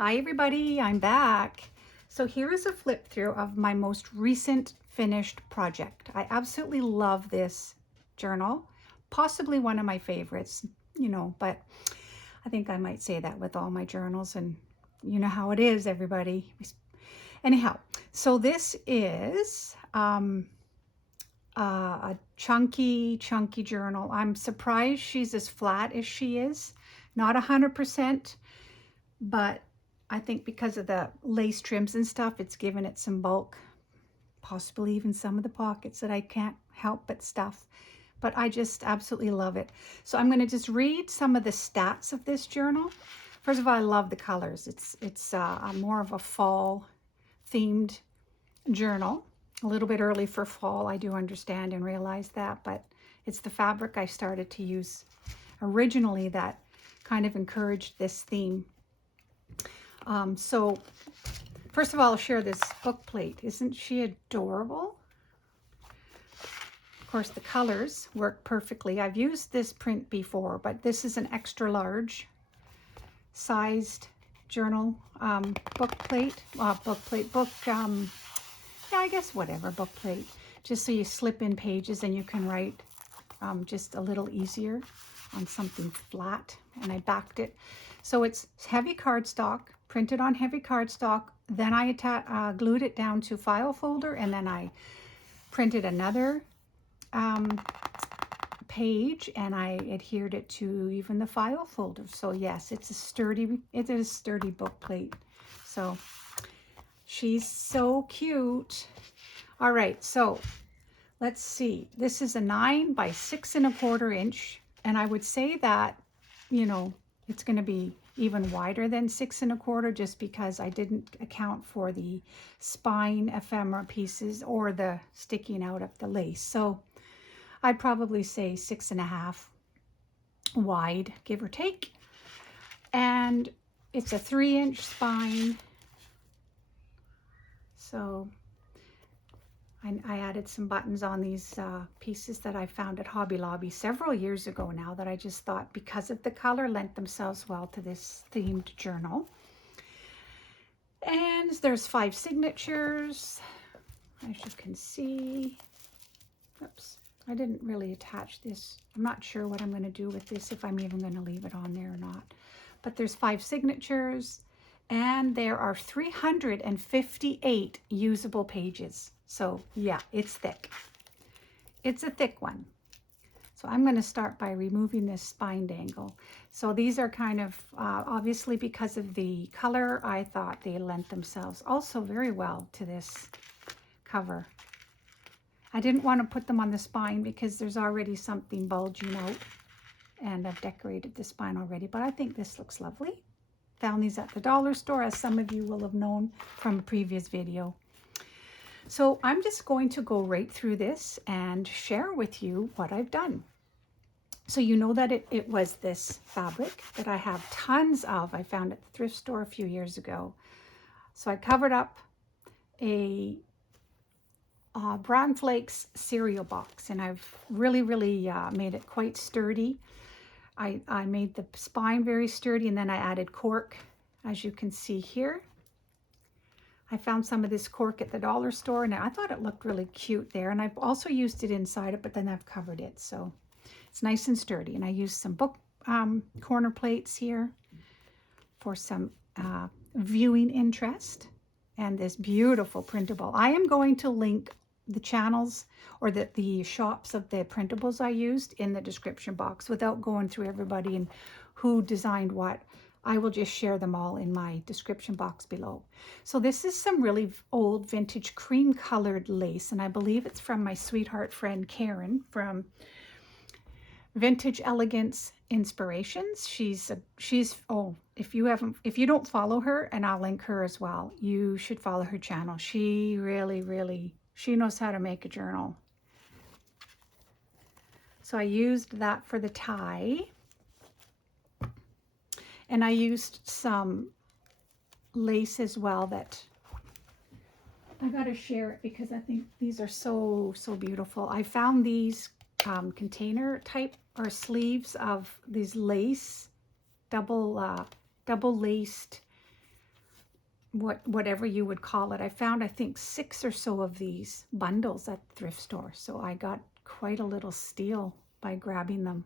Hi everybody, I'm back. So here is a flip through of my most recent finished project. I absolutely love this journal, possibly one of my favorites, but I think I might say that with all my journals, and you know how it is, everybody. Anyhow, so this is a chunky journal. I'm surprised she's as flat as she is. Not 100%, but I think because of the lace trims and stuff, it's given it some bulk, possibly even some of the pockets that I can't help but stuff. But I just absolutely love it. So I'm going to just read some of the stats of this journal. First of all, I love the colors. It's more of a fall themed journal. A little bit early for fall, I do understand and realize that, but it's the fabric I started to use originally that kind of encouraged this theme. So first of all, I'll share this book plate. Isn't she adorable? Of course, the colors work perfectly. I've used this print before, but this is an extra large sized journal book plate. Yeah, I guess whatever, book plate. Just so you slip in pages and you can write just a little easier on something flat. And I backed it. So it's heavy cardstock, printed on heavy cardstock. Then I glued it down to file folder, and then I printed another page and I adhered it to even the file folder. So yes, it is a sturdy book plate. So she's so cute. All right, so let's see. This is a 9 by 6 1/4 inch, and I would say that, it's going to be even wider than 6 1/4 just because I didn't account for the spine ephemera pieces or the sticking out of the lace. So I'd probably say 6 1/2 wide, give or take. And it's a 3-inch spine. So I added some buttons on these pieces that I found at Hobby Lobby several years ago now, that I just thought, because of the color, lent themselves well to this themed journal. And there's 5 signatures, as you can see. Oops, I didn't really attach this. I'm not sure what I'm going to do with this, if I'm even going to leave it on there or not. But there's 5 signatures, and there are 358 usable pages. So yeah, it's thick. It's a thick one. So I'm going to start by removing this spine dangle. So these are kind of, obviously because of the color, I thought they lent themselves also very well to this cover. I didn't want to put them on the spine because there's already something bulging out, and I've decorated the spine already, but I think this looks lovely. Found these at the dollar store, as some of you will have known from a previous video. So I'm just going to go right through this and share with you what I've done. So you know that it was this fabric that I have tons of. I found at the thrift store a few years ago. So I covered up a Brown Flakes cereal box, and I've really made it quite sturdy. I made the spine very sturdy, and then I added cork, as you can see here. I found some of this cork at the dollar store, and I thought it looked really cute there, and I've also used it inside it, but then I've covered it, so it's nice and sturdy. And I used some book corner plates here for some viewing interest, and this beautiful printable. I am going to link the channels or the shops of the printables I used in the description box without going through everybody and who designed what. I will just share them all in my description box below. So this is some really old vintage cream colored lace, and I believe it's from my sweetheart friend Karen from Vintage Elegance Inspirations. She's if you don't follow her, and I'll link her as well, you should follow her channel. She really she knows how to make a journal. So I used that for the tie. And I used some lace as well that I got to share it because I think these are so beautiful. I found these container type or sleeves of these lace, double laced whatever you would call it. I found, I think, 6 or so of these bundles at the thrift store. So I got quite a little steal by grabbing them.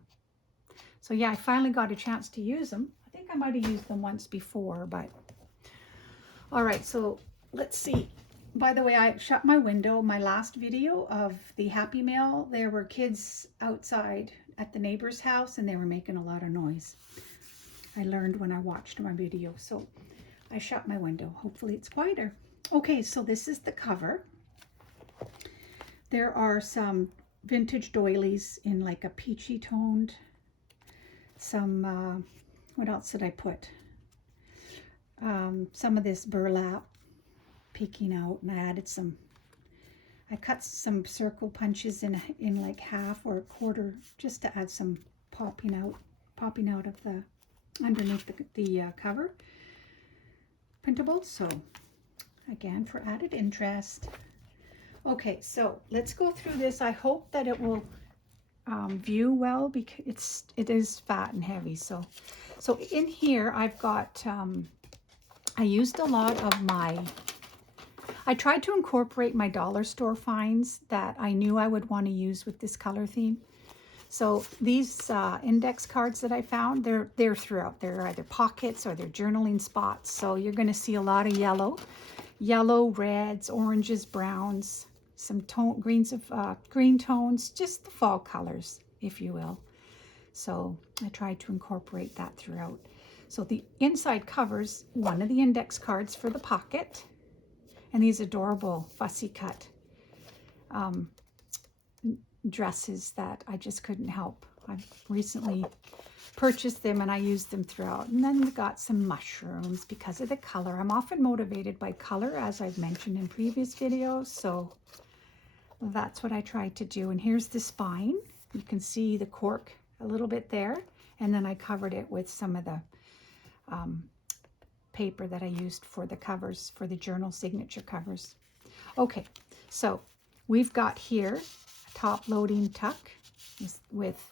So yeah, I finally got a chance to use them. I think I might have used them once before, but all right, so let's see. By the way, I shut my window. My last video of the Happy Mail, there were kids outside at the neighbor's house and they were making a lot of noise. I learned when I watched my video, so I shut my window. Hopefully it's quieter. Okay, so this is the cover. There are some vintage doilies in like a peachy toned. Some, what else did I put? Some of this burlap peeking out, and I added some, I cut some circle punches in like half or a quarter just to add some popping out of the, underneath the cover printables. So again, for added interest. Okay, so let's go through this. I hope that it will view well, because it is fat and heavy. So in here I've got I used a lot of I tried to incorporate my dollar store finds that I knew I would want to use with this color theme. So these index cards that I found, they're throughout. They're either pockets or they're journaling spots. So you're going to see a lot of yellow, reds, oranges, browns, some green tones, just the fall colors, if you will. So I tried to incorporate that throughout. So the inside covers one of the index cards for the pocket, and these adorable fussy cut dresses that I just couldn't help. I've recently purchased them and I used them throughout. And then we got some mushrooms because of the color. I'm often motivated by color, as I've mentioned in previous videos. So that's what I tried to do. And here's the spine. You can see the cork a little bit there. And then I covered it with some of the paper that I used for the covers, for the journal signature covers. Okay, so we've got here a top loading tuck with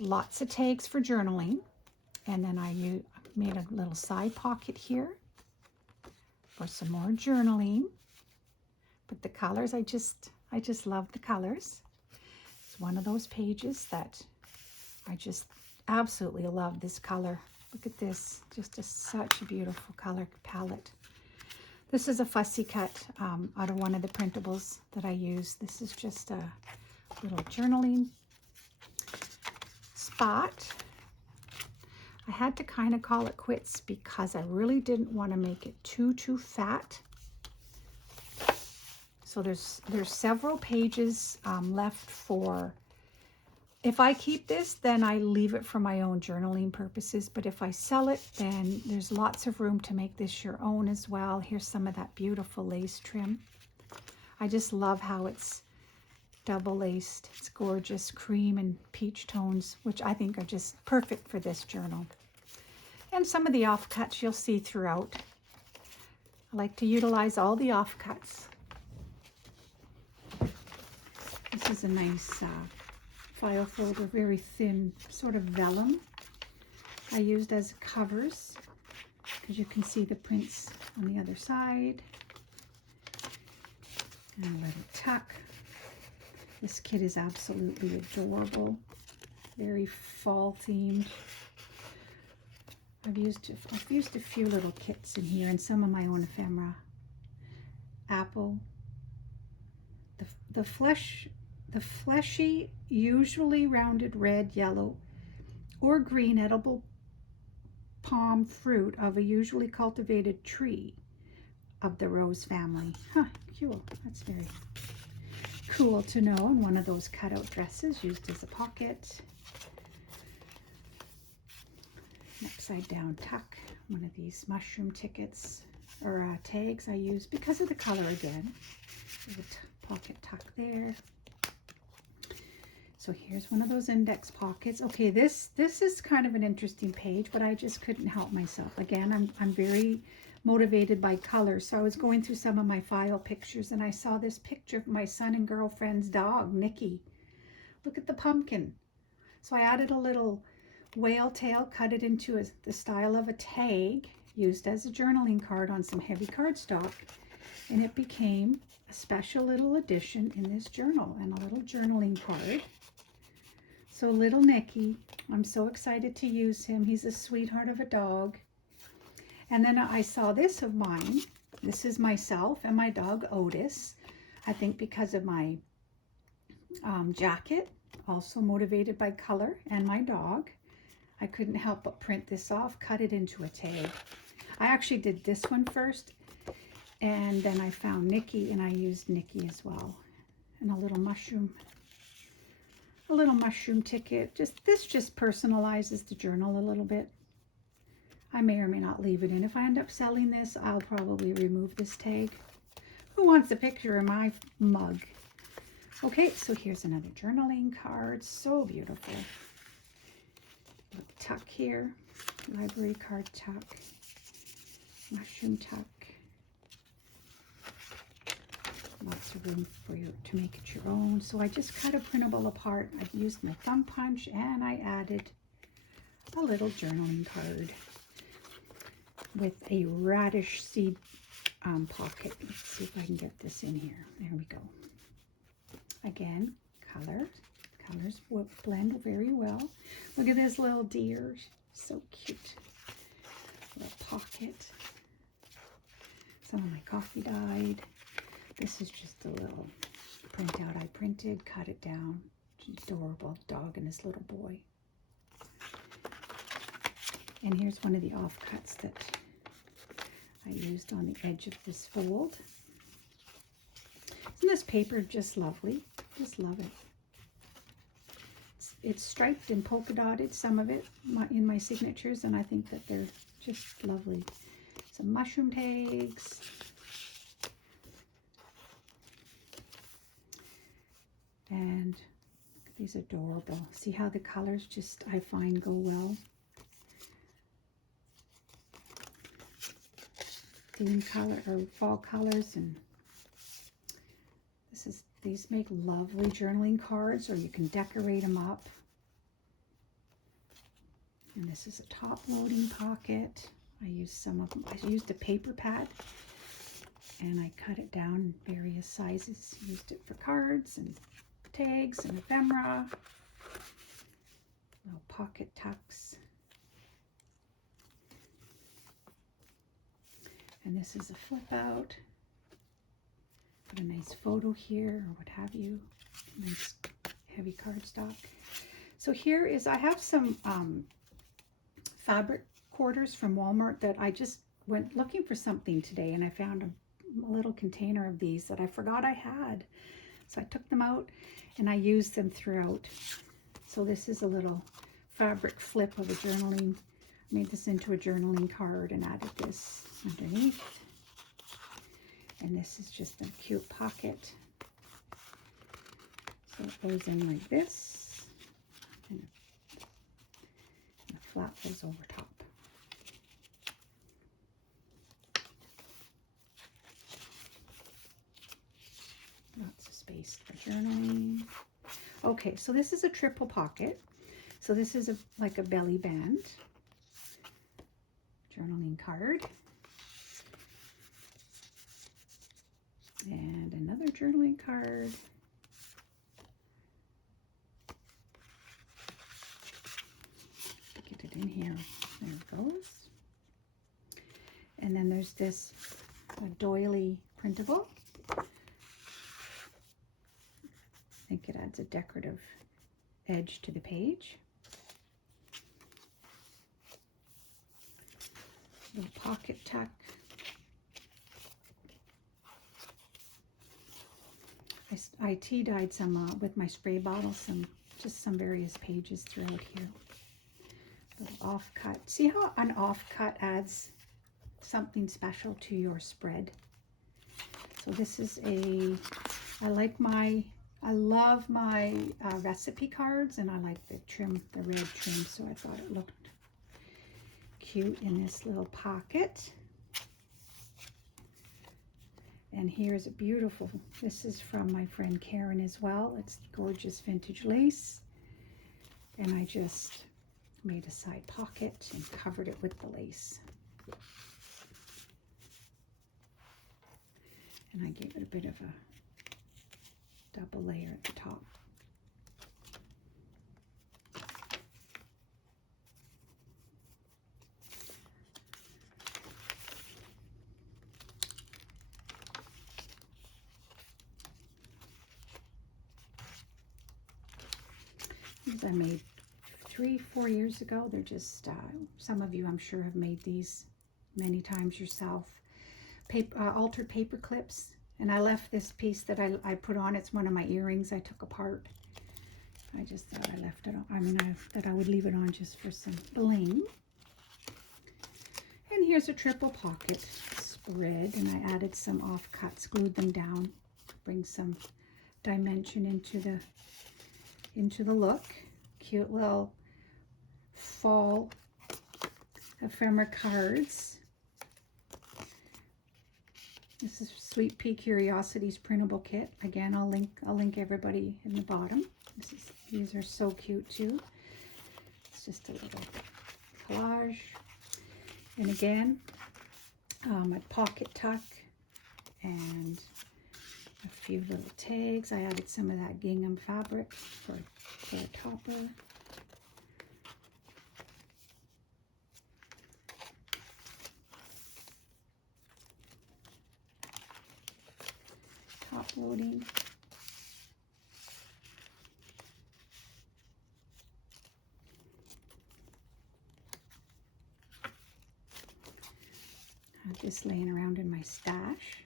lots of tags for journaling. And then I made a little side pocket here for some more journaling. But the colors, I just love the colors. It's one of those pages that I just absolutely love this color. Look at this, just such a beautiful color palette. This is a fussy cut out of one of the printables that I use. This is just a little journaling spot. I had to kind of call it quits because I really didn't want to make it too fat. So there's several pages left for, if I keep this, then I leave it for my own journaling purposes. But if I sell it, then there's lots of room to make this your own as well. Here's some of that beautiful lace trim. I just love how it's double laced. It's gorgeous, cream and peach tones, which I think are just perfect for this journal. And some of the offcuts you'll see throughout. I like to utilize all the offcuts. This is a nice file folder, very thin, sort of vellum. I used as covers because you can see the prints on the other side. And a little tuck. This kit is absolutely adorable, very fall themed. I've used a few little kits in here and some of my own ephemera. Apple. The fleshy, usually rounded red, yellow, or green edible palm fruit of a usually cultivated tree of the rose family. Huh, cool. That's very cool to know. And one of those cutout dresses used as a pocket. An upside down tuck. One of these mushroom tickets or tags I use because of the color again. There's a pocket tuck there. So here's one of those index pockets. Okay, this is kind of an interesting page, but I just couldn't help myself. Again, I'm very motivated by color. So I was going through some of my file pictures and I saw this picture of my son and girlfriend's dog, Nikki. Look at the pumpkin. So I added a little whale tail, cut it into the style of a tag, used as a journaling card on some heavy cardstock, and it became a special little addition in this journal and a little journaling card. So little Nicky, I'm so excited to use him. He's a sweetheart of a dog. And then I saw this of mine. This is myself and my dog Otis. I think because of my jacket, also motivated by color, and my dog. I couldn't help but print this off, cut it into a tag. I actually did this one first, and then I found Nicky, and I used Nicky as well. And a little mushroom ticket. This just personalizes the journal a little bit. I may or may not leave it in. If I end up selling this, I'll probably remove this tag. Who wants a picture of my mug? Okay, so here's another journaling card. So beautiful. Little tuck here. Library card tuck. Mushroom tuck. Lots of room for you to make it your own. So I just cut a printable apart. I've used my thumb punch, and I added a little journaling card with a radish seed pocket. Let's see if I can get this in here. There we go. Again, colors will blend very well. Look at this little deer, so cute. Little pocket. Some of my coffee dyed. This is just a little printout I printed, cut it down. Adorable dog and his little boy. And here's one of the offcuts that I used on the edge of this fold. Isn't this paper just lovely? Just love it. It's striped and polka dotted, some of it in my signatures, and I think that they're just lovely. Some mushroom tags. And these adorable. See how the colors just, I find, go well. Theme color or fall colors, and these make lovely journaling cards, or you can decorate them up. And this is a top loading pocket. I used some of them. I used a paper pad, and I cut it down in various sizes. Used it for cards and tags and ephemera. Little pocket tucks. And this is a flip out. Put a nice photo here or what have you. Nice heavy cardstock. So here is, I have some fabric quarters from Walmart that I just went looking for something today, and I found a little container of these that I forgot I had. So I took them out and I used them throughout. So this is a little fabric flip of a journaling. I made this into a journaling card and added this underneath. And this is just a cute pocket. So it goes in like this, and the flap goes over top. Lots of space for journaling. Okay, so this is a triple pocket. So this is like a belly band journaling card. And another journaling card. Get it in here. There it goes. And then there's this doily printable. I think it adds a decorative edge to the page. Little pocket tuck. I tea dyed some with my spray bottle, just some various pages throughout here. Little offcut. See how an offcut adds something special to your spread? So this is I love my recipe cards, and I like the trim, the red trim, so I thought it looked cute in this little pocket. And here's a beautiful, this is from my friend Karen as well. It's gorgeous vintage lace. And I just made a side pocket and covered it with the lace. And I gave it a bit of a double layer at the top. These I made 3-4 years ago. They're just, some of you I'm sure have made these many times yourself. Altered paper clips. And I left this piece that I put on. It's one of my earrings I took apart. I just thought I left it on. I mean, that I would leave it on just for some bling. And here's a triple pocket spread. And I added some offcuts, glued them down, bring some dimension into the look. Cute little fall ephemera cards. This is Sweet Pea Curiosities printable kit. Again, I'll link everybody in the bottom. These are so cute too. It's just a little collage. And again, a pocket tuck and a few little tags. I added some of that gingham fabric for a topper. Top loading. I have this laying around in my stash.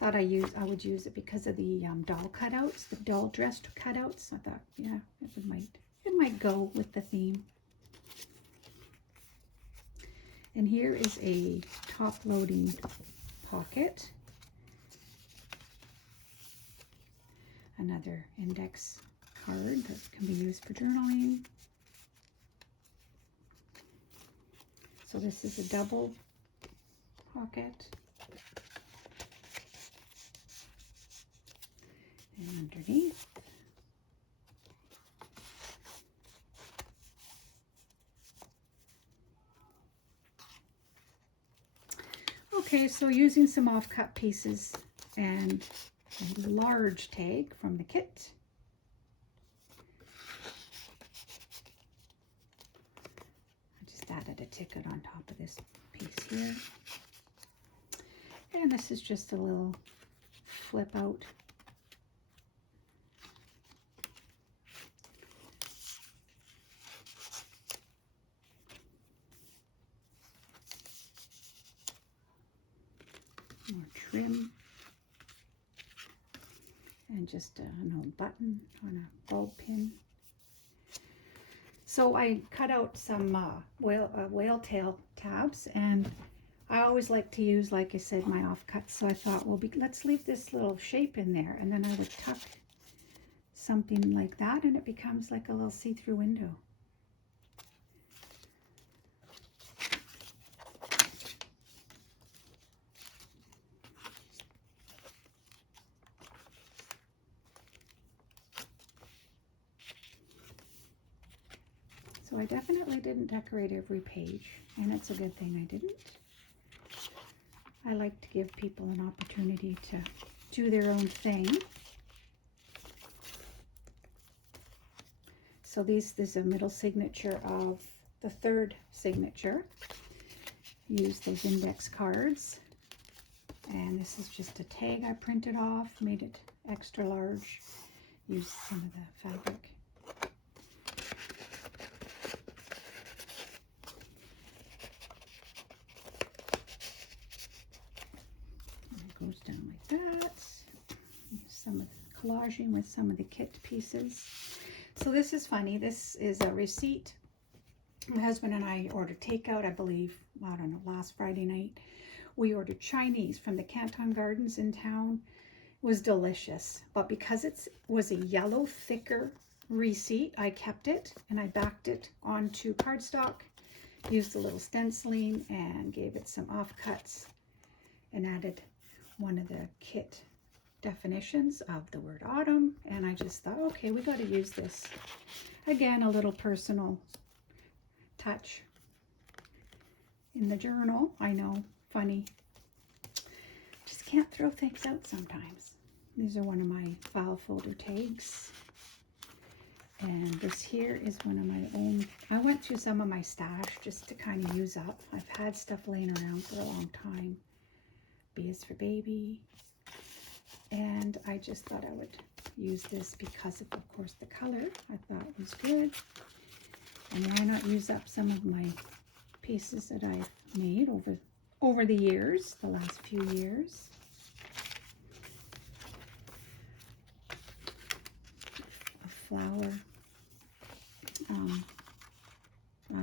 Thought I would use it because of the doll cutouts, the doll dressed cutouts. I thought, yeah, it might go with the theme. And here is a top loading pocket. Another index card that can be used for journaling. So this is a double pocket. And underneath, okay, so using some offcut pieces and a large tag from the kit. I just added a ticket on top of this piece here. And this is just a little flip out. More trim. And just an old button on a bulb pin. So I cut out some whale tail tabs, and I always like to use, like I said, my offcuts. So I thought, well, let's leave this little shape in there, and then I would tuck something like that, and it becomes like a little see-through window. So I definitely didn't decorate every page, and it's a good thing I didn't. I like to give people an opportunity to do their own thing. So this is a middle signature of the third signature. Use those index cards. And this is just a tag I printed off, made it extra large. Used some of the fabric. Goes down like that. Some of the collaging with some of the kit pieces. So this is funny. This is a receipt. My husband and I ordered takeout, I believe, I don't know, last Friday night. We ordered Chinese from the Canton Gardens in town. It was delicious. But because it was a yellow, thicker receipt, I kept it and I backed it onto cardstock. Used a little stenciling and gave it some offcuts and added one of the kit definitions of the word autumn, and I just thought, okay, we got to use this. Again, a little personal touch in the journal. I know, funny. can't throw things out sometimes. These are one of my file folder tags. And this here is one of my own. I went through some of my stash just to kind of use up. I've had stuff laying around for a long time. B is for baby. And I just thought I would use this because of course, the color. I thought it was good. And why not use up some of my pieces that I've made over the years, the last few years. A flower, I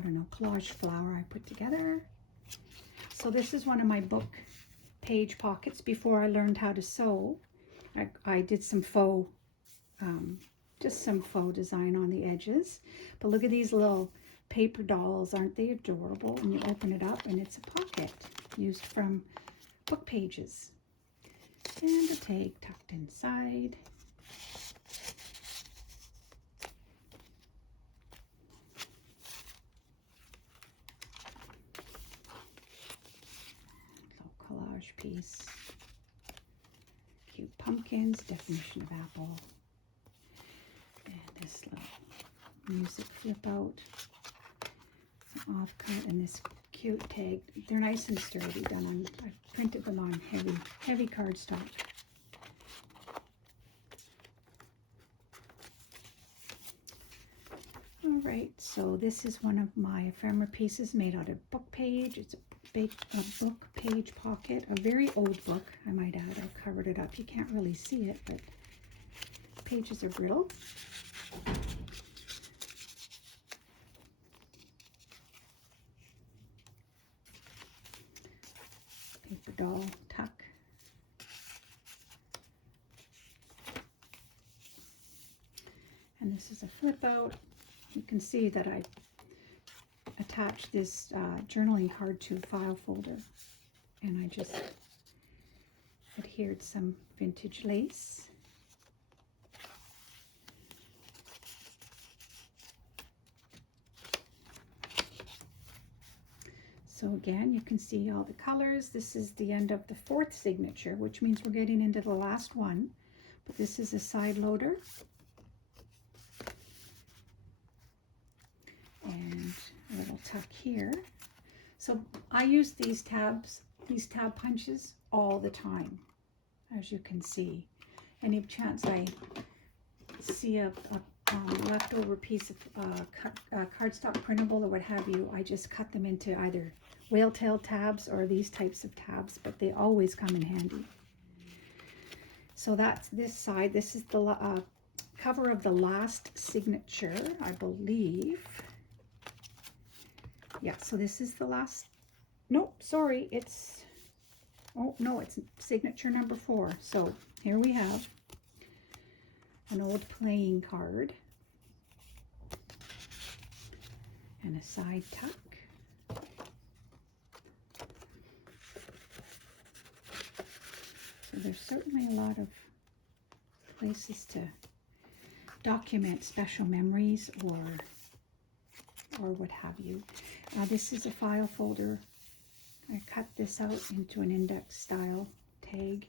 don't know, collage flower I put together. So this is one of my book page pockets. Before I learned how to sew, I did some faux, just some faux design on the edges. But look at these little paper dolls, aren't they adorable? And you open it up and it's a pocket used from book pages. And a tag tucked inside. Little collage piece. Cute pumpkins, definition of apple. And this little music flip out. Off cut and this cute tag. They're nice and sturdy, done on. I printed them on heavy cardstock. All right, so this is one of my ephemera pieces made out of book page. It's a book page pocket, a very old book, I might add. I covered it up. You can't really see it, but pages are brittle. Paper doll tuck. And this is a flip out. You can see that I attached this journaling card to file folder, and I just adhered some vintage lace. So again, you can see all the colors. This is the end of the 4th signature, which means we're getting into the last one. But this is a side loader. And a little tuck here. So I use these tab punches all the time, as you can see. Any chance I see a leftover piece of cardstock printable or what have you, I just cut them into either whale tail tabs or these types of tabs, but they always come in handy. So that's this side. This is the cover of the last signature, I believe. Yeah, so this is the last, nope, sorry, it's, oh no, it's signature number 4. So here we have an old playing card and a side tuck. So there's certainly a lot of places to document special memories or what have you. This is a file folder. I cut this out into an index style tag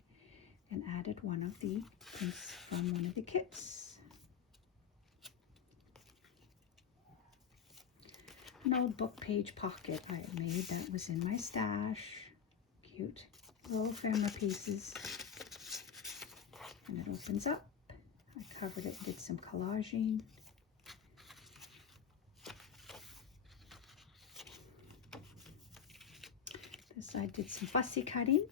and added one of the pieces from one of the kits. An old book page pocket I had made that was in my stash. Cute little ephemera pieces. And it opens up. I covered it, did some collaging. This side did some fussy cutting.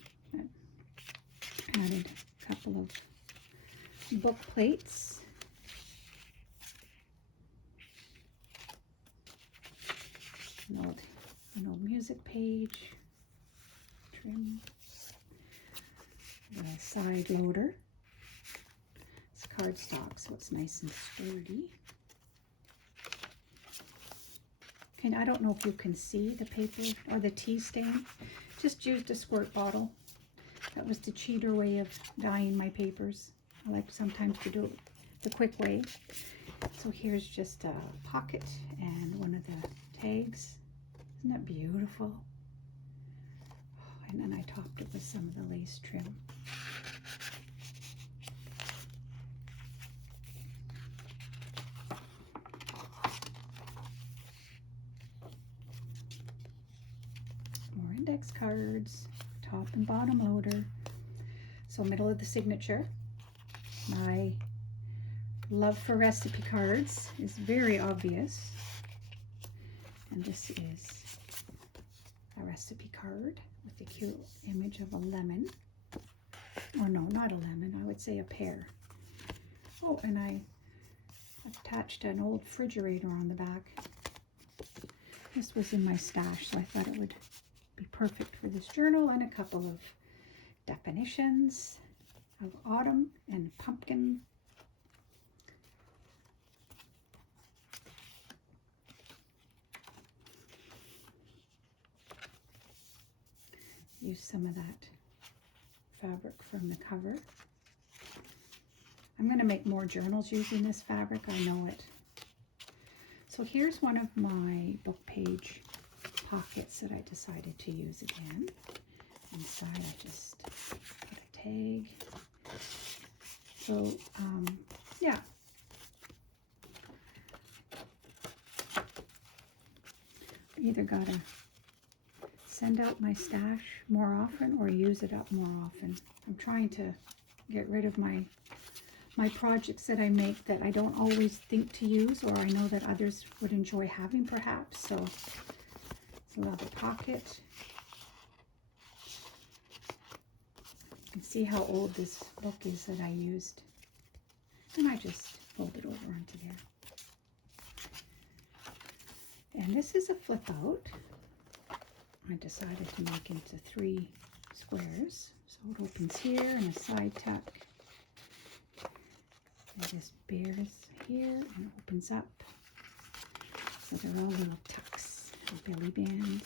Added a couple of book plates. An old music page. Trim. A side loader. It's cardstock, so it's nice and sturdy. And I don't know if you can see the paper or the tea stain. Just used a squirt bottle. That was the cheater way of dyeing my papers. I like sometimes to do it the quick way. So here's just a pocket and one of the tags. Isn't that beautiful? Oh, I And then I topped it with some of the lace trim. More index cards, top and bottom loader. So middle of the signature. My love for recipe cards is very obvious. And this is a recipe card with a cute image of a lemon. Or no, not a lemon, I would say a pear. Oh, and I attached an old refrigerator on the back. This was in my stash, so I thought it would be perfect for this journal, and a couple of definitions of autumn and pumpkin. Use some of that fabric from the cover. I'm going to make more journals using this fabric, I know it. So here's one of my book page pockets that I decided to use again. Inside I just put a tag. So yeah. Either gotta send out my stash more often or use it up more often. I'm trying to get rid of my projects that I make that I don't always think to use, or I know that others would enjoy having perhaps. So it's a leather pocket. You can see how old this book is that I used. And I just fold it over onto there. And this is a flip out. I decided to make into 3 squares. So it opens here and a side tuck. And this bears here and opens up. So they're all little tucks. A belly band.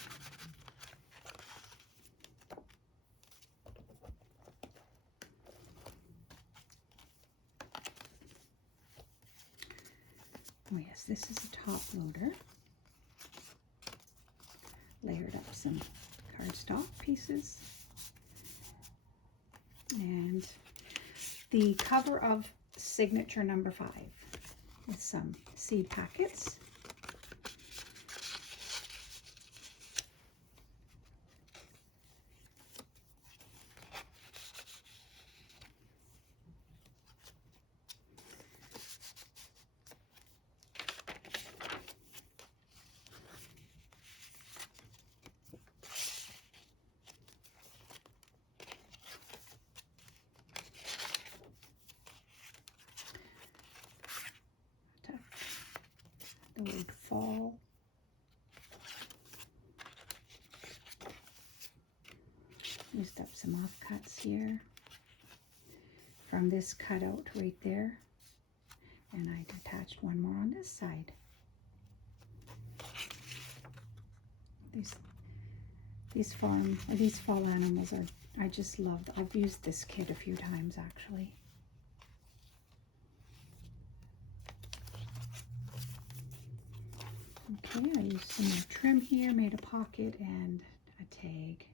Oh yes, this is a top loader. Layered up some cardstock pieces. And the cover of signature number 5 with some seed packets. The word fall. Used up some offcuts here from this cutout right there, and I attached one more on this side. These fall animals are, I just love. I've used this kit a few times actually. Okay, I used some more trim here, made a pocket and a tag.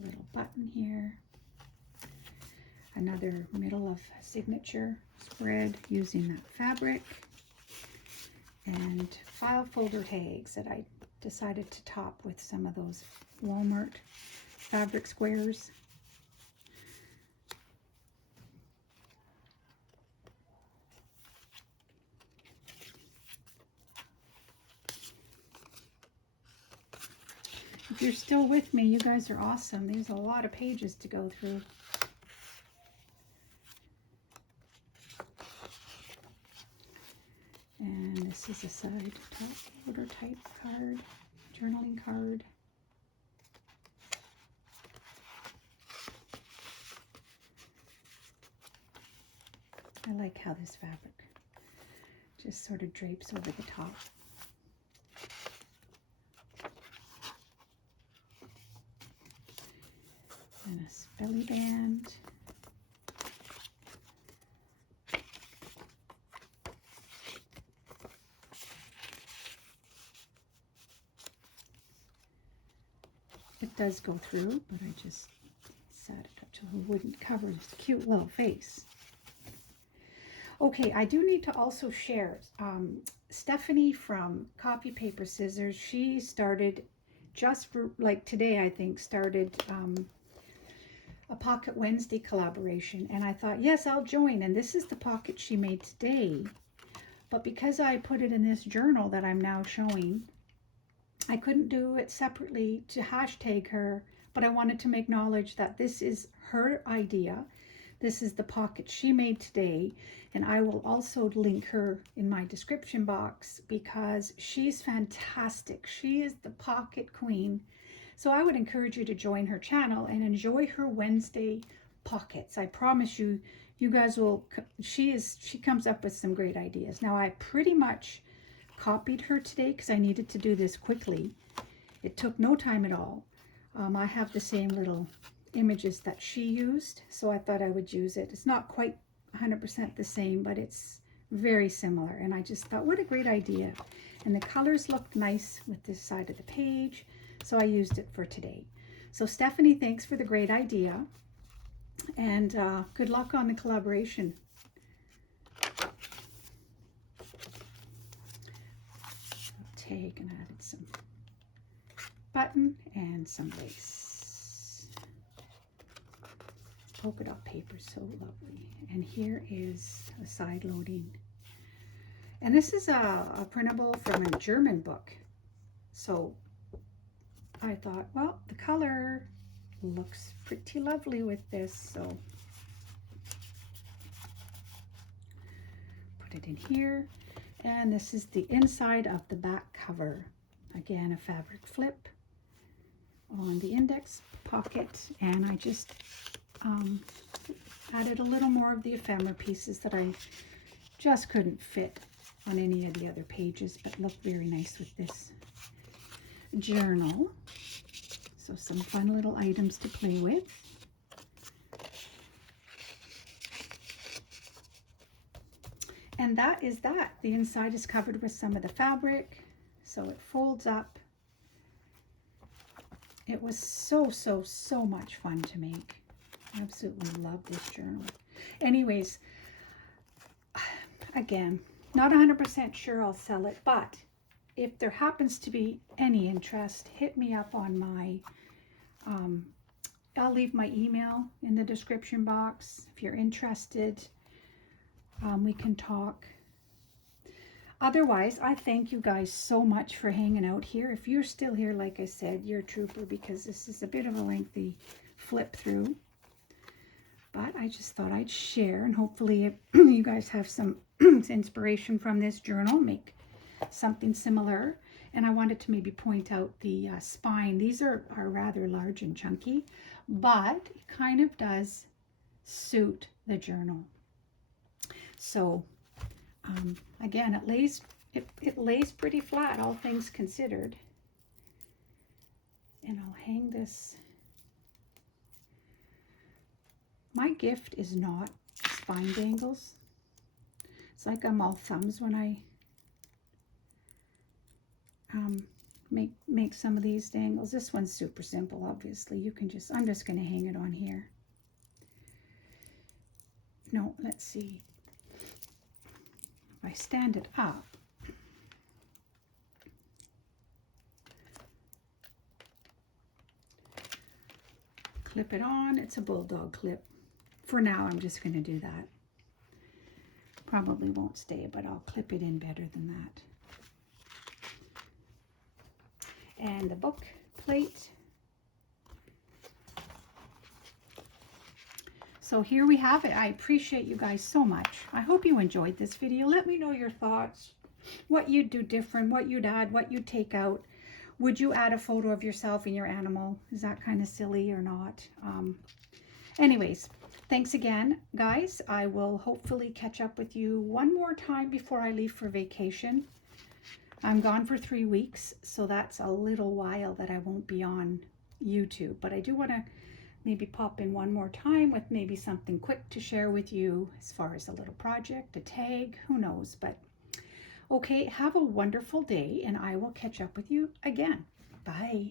A little button here. Another middle of signature spread using that fabric. And file folder tags that I decided to top with some of those Walmart fabric squares. If you're still with me, you guys are awesome. There's a lot of pages to go through. And this is a side top loader type card, journaling card. I like how this fabric just sort of drapes over the top. And a belly band. it does go through, but I just set it up so it wouldn't cover his cute little face. Okay, I do need to also share, Stephanie from Copy Paper Scissors, she started just for, like today, I think, started a Pocket Wednesday collaboration. And I thought, yes, I'll join. And this is the pocket she made today. But because I put it in this journal that I'm now showing, I couldn't do it separately to hashtag her. But I wanted to acknowledge that this is her idea. This is the pocket she made today. And I will also link her in my description box because she's fantastic. She is the pocket queen. So I would encourage you to join her channel and enjoy her Wednesday pockets. I promise you, you guys will, she comes up with some great ideas. Now I pretty much copied her today because I needed to do this quickly. It took no time at all. I have the same little images that she used, so I thought I would use it. It's not quite 100% the same, but it's very similar. And I just thought, what a great idea. And the colors looked nice with this side of the page. So I used it for today. So Stephanie, thanks for the great idea. And good luck on the collaboration. Tag and added some button and some lace. Polka dot paper, so lovely. And here is a side loading. And this is a printable from a German book. So I thought, well, the color looks pretty lovely with this, so put it in here. And this is the inside of the back cover. Again, a fabric flip on the index pocket, and I just added a little more of the ephemera pieces that I just couldn't fit on any of the other pages, but look very nice with this journal. So some fun little items to play with. And that is that. The inside is covered with some of the fabric, so it folds up. It was so much fun to make. Absolutely love this journal. Anyways, again, not 100% sure I'll sell it, but if there happens to be any interest, hit me up on my, I'll leave my email in the description box. If you're interested, we can talk. Otherwise, I thank you guys so much for hanging out here. If you're still here, like I said, you're a trooper, because this is a bit of a lengthy flip through. But I just thought I'd share, and hopefully you guys have some inspiration from this journal, make something similar. And I wanted to maybe point out the spine. These are rather large and chunky, but it kind of does suit the journal. So again, it lays pretty flat, all things considered. And I'll hang this. My gift is not spine dangles. It's like I'm all thumbs when I make some of these dangles. This one's super simple, obviously. You can just, I'm just going to hang it on here. No, let's see. If I stand it up, clip it on. It's a bulldog clip. For now, I'm just going to do that. Probably won't stay, but I'll clip it in better than that. And the book plate. So here we have it. I appreciate you guys so much. I hope you enjoyed this video. Let me know your thoughts, what you'd do different, what you'd add, what you'd take out. Would you add a photo of yourself and your animal? Is that kind of silly or not? Anyways, thanks again, guys. I will hopefully catch up with you one more time before I leave for vacation. I'm gone for 3 weeks, so that's a little while that I won't be on YouTube. But I do want to maybe pop in one more time with maybe something quick to share with you as far as a little project, a tag, who knows. But okay, have a wonderful day, and I will catch up with you again. Bye.